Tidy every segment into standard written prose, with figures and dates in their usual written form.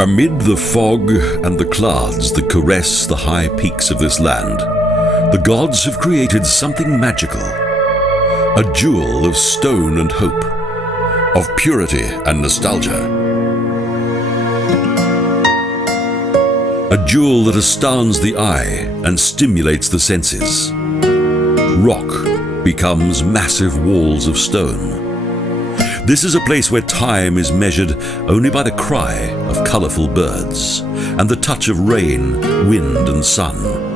Amid the fog and the clouds that caress the high peaks of this land, the gods have created something magical, a jewel of stone and hope, of purity and nostalgia. A jewel that astounds the eye and stimulates the senses. Rock becomes massive walls of stone. This is a place where time is measured only by the cry of colorful birds and the touch of rain, wind, and sun.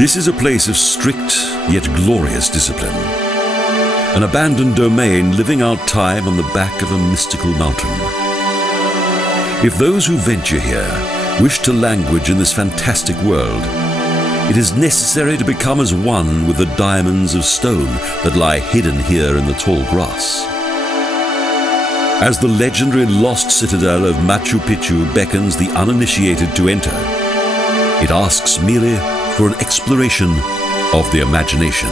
This is a place of strict yet glorious discipline. An abandoned domain living out time on the back of a mystical mountain. If those who venture here wish to language in this fantastic world, it is necessary to become as one with the diamonds of stone that lie hidden here in the tall grass. As the legendary lost citadel of Machu Picchu beckons the uninitiated to enter, it asks merely for an exploration of the imagination.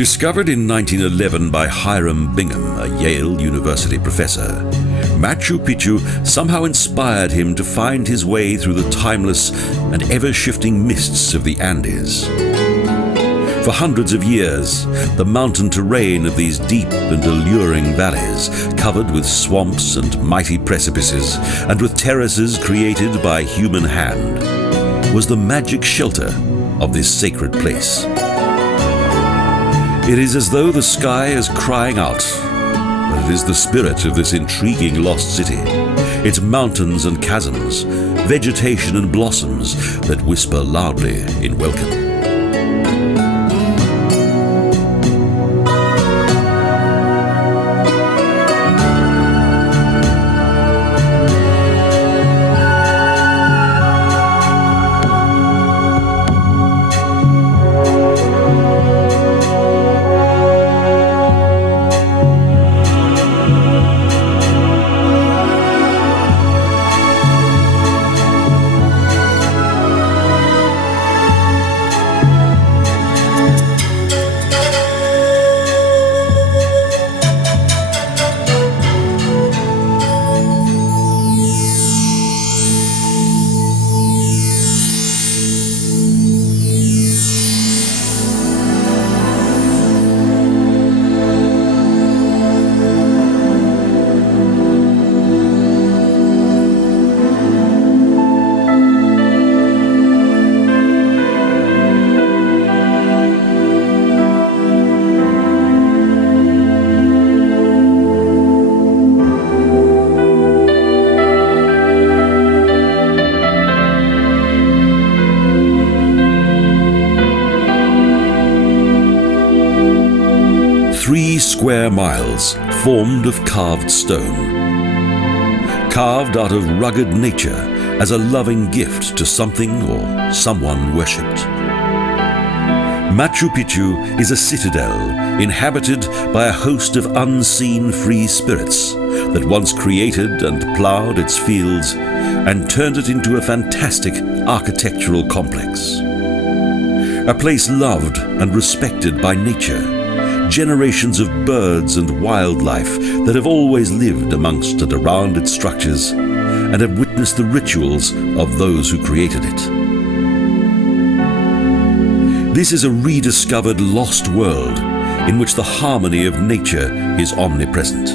Discovered in 1911 by Hiram Bingham, a Yale University professor, Machu Picchu somehow inspired him to find his way through the timeless and ever-shifting mists of the Andes. For hundreds of years, the mountain terrain of these deep and alluring valleys, covered with swamps and mighty precipices, and with terraces created by human hand, was the magic shelter of this sacred place. It is as though the sky is crying out, but it is the spirit of this intriguing lost city, its mountains and chasms, vegetation and blossoms that whisper loudly in welcome. square miles formed of carved stone, carved out of rugged nature as a loving gift to something or someone worshipped. Machu Picchu is a citadel inhabited by a host of unseen free spirits that once created and ploughed its fields and turned it into a fantastic architectural complex. A place loved and respected by nature, generations of birds and wildlife that have always lived amongst and around its structures and have witnessed the rituals of those who created it. This is a rediscovered lost world in which the harmony of nature is omnipresent.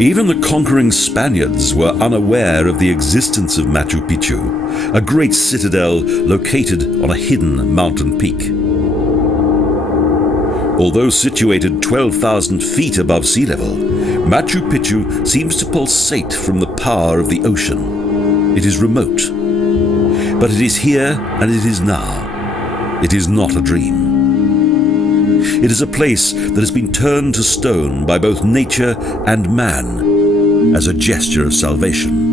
Even the conquering Spaniards were unaware of the existence of Machu Picchu, a great citadel located on a hidden mountain peak. Although situated 12,000 feet above sea level, Machu Picchu seems to pulsate from the power of the ocean. It is remote, but it is here and it is now. It is not a dream. It is a place that has been turned to stone by both nature and man as a gesture of salvation.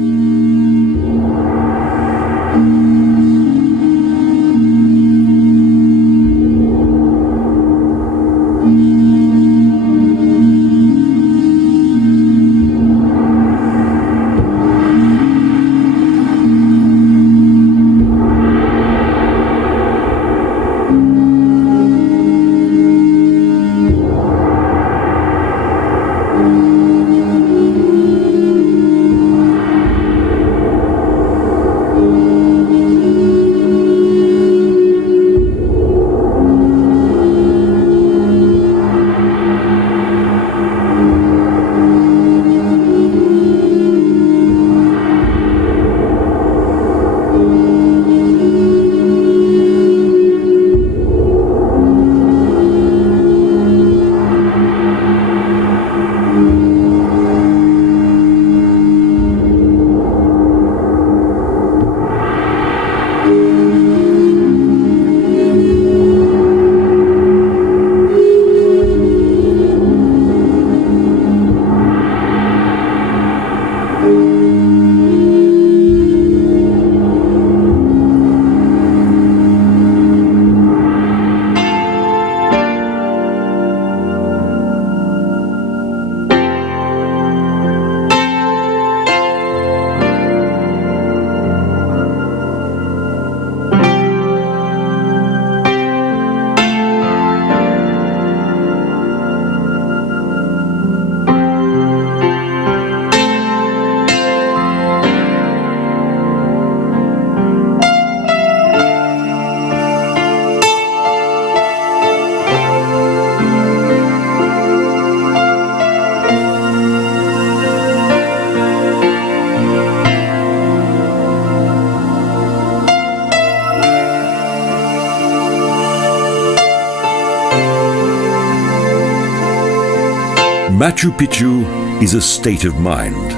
Machu Picchu is a state of mind.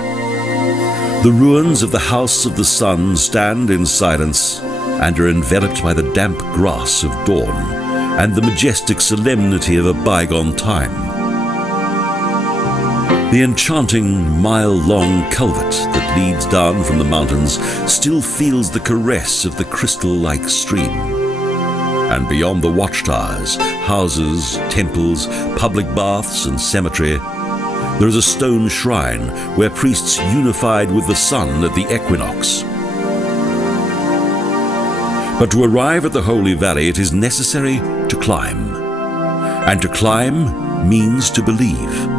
The ruins of the House of the Sun stand in silence and are enveloped by the damp grass of dawn and the majestic solemnity of a bygone time. The enchanting mile-long culvert that leads down from the mountains still feels the caress of the crystal-like stream. And beyond the watchtowers, houses, temples, public baths and cemetery, there is a stone shrine where priests unified with the sun at the equinox. But to arrive at the Holy Valley, it is necessary to climb. And to climb means to believe.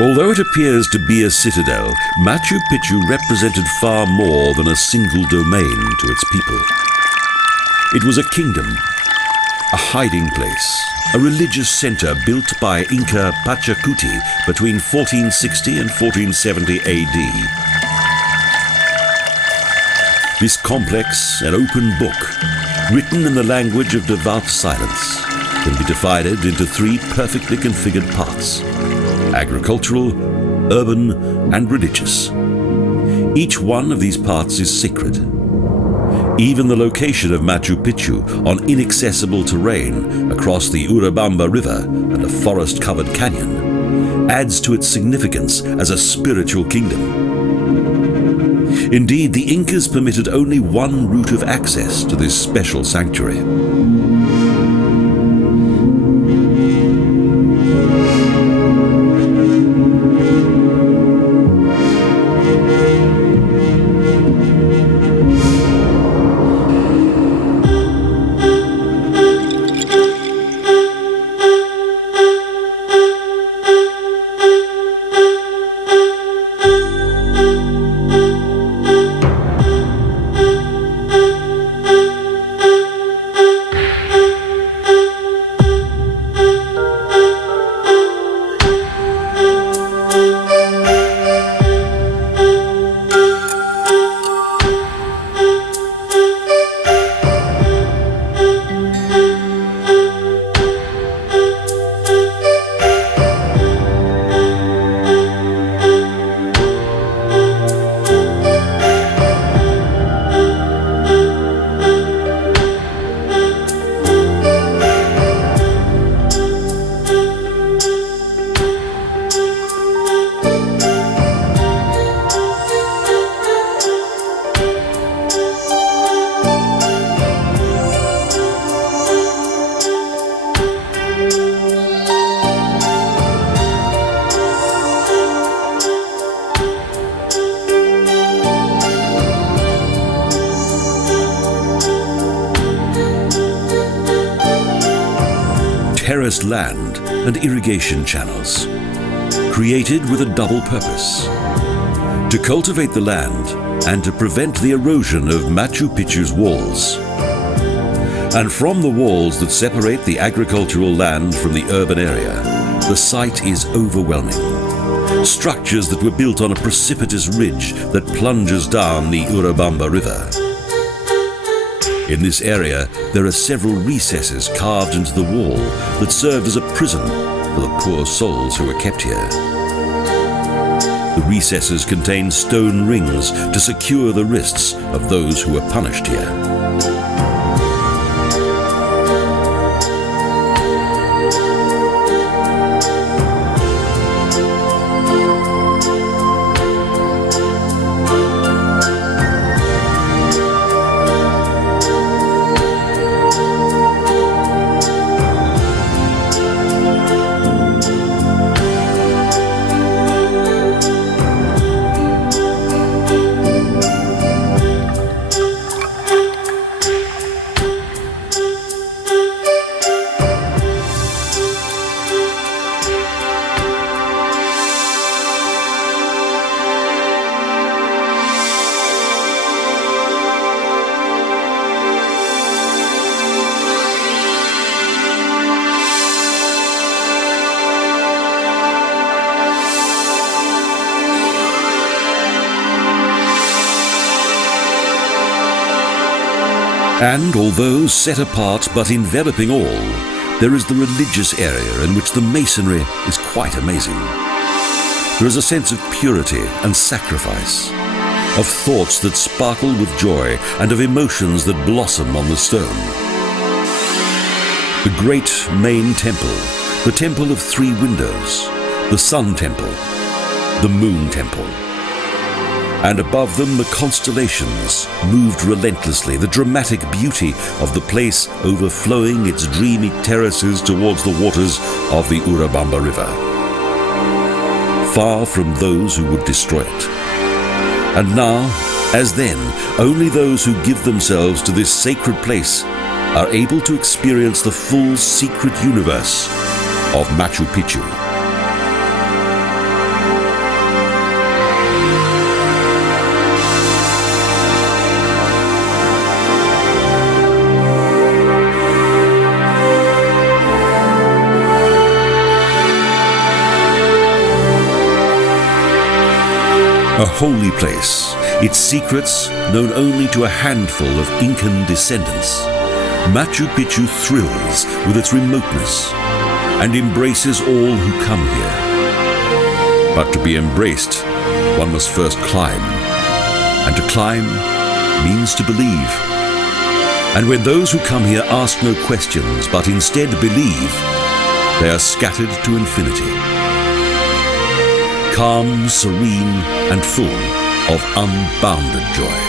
Although it appears to be a citadel, Machu Picchu represented far more than a single domain to its people. It was a kingdom, a hiding place, a religious center built by Inca Pachacuti between 1460 and 1470 AD. This complex and open book, written in the language of devout silence, can be divided into three perfectly configured parts: agricultural, urban, and religious. Each one of these parts is sacred. Even the location of Machu Picchu on inaccessible terrain across the Urubamba River and a forest-covered canyon adds to its significance as a spiritual kingdom. Indeed, the Incas permitted only one route of access to this special sanctuary. terraced land and irrigation channels, created with a double purpose: to cultivate the land and to prevent the erosion of Machu Picchu's walls. And from the walls that separate the agricultural land from the urban area, the sight is overwhelming. Structures that were built on a precipitous ridge that plunges down the Urubamba River. In this area, there are several recesses carved into the wall that served as a prison for the poor souls who were kept here. The recesses contain stone rings to secure the wrists of those who were punished here. And although set apart but enveloping all, there is the religious area in which the masonry is quite amazing. There is a sense of purity and sacrifice, of thoughts that sparkle with joy and of emotions that blossom on the stone. The great main temple, the temple of three windows, the sun temple, the moon temple, and above them the constellations moved relentlessly, the dramatic beauty of the place overflowing its dreamy terraces towards the waters of the Urubamba River, far from those who would destroy it. And now, as then, only those who give themselves to this sacred place are able to experience the full secret universe of Machu Picchu. A holy place, its secrets known only to a handful of Incan descendants, Machu Picchu thrills with its remoteness and embraces all who come here. But to be embraced, one must first climb, and to climb means to believe. And when those who come here ask no questions, but instead believe, they are scattered to infinity, calm, serene, and full of unbounded joy.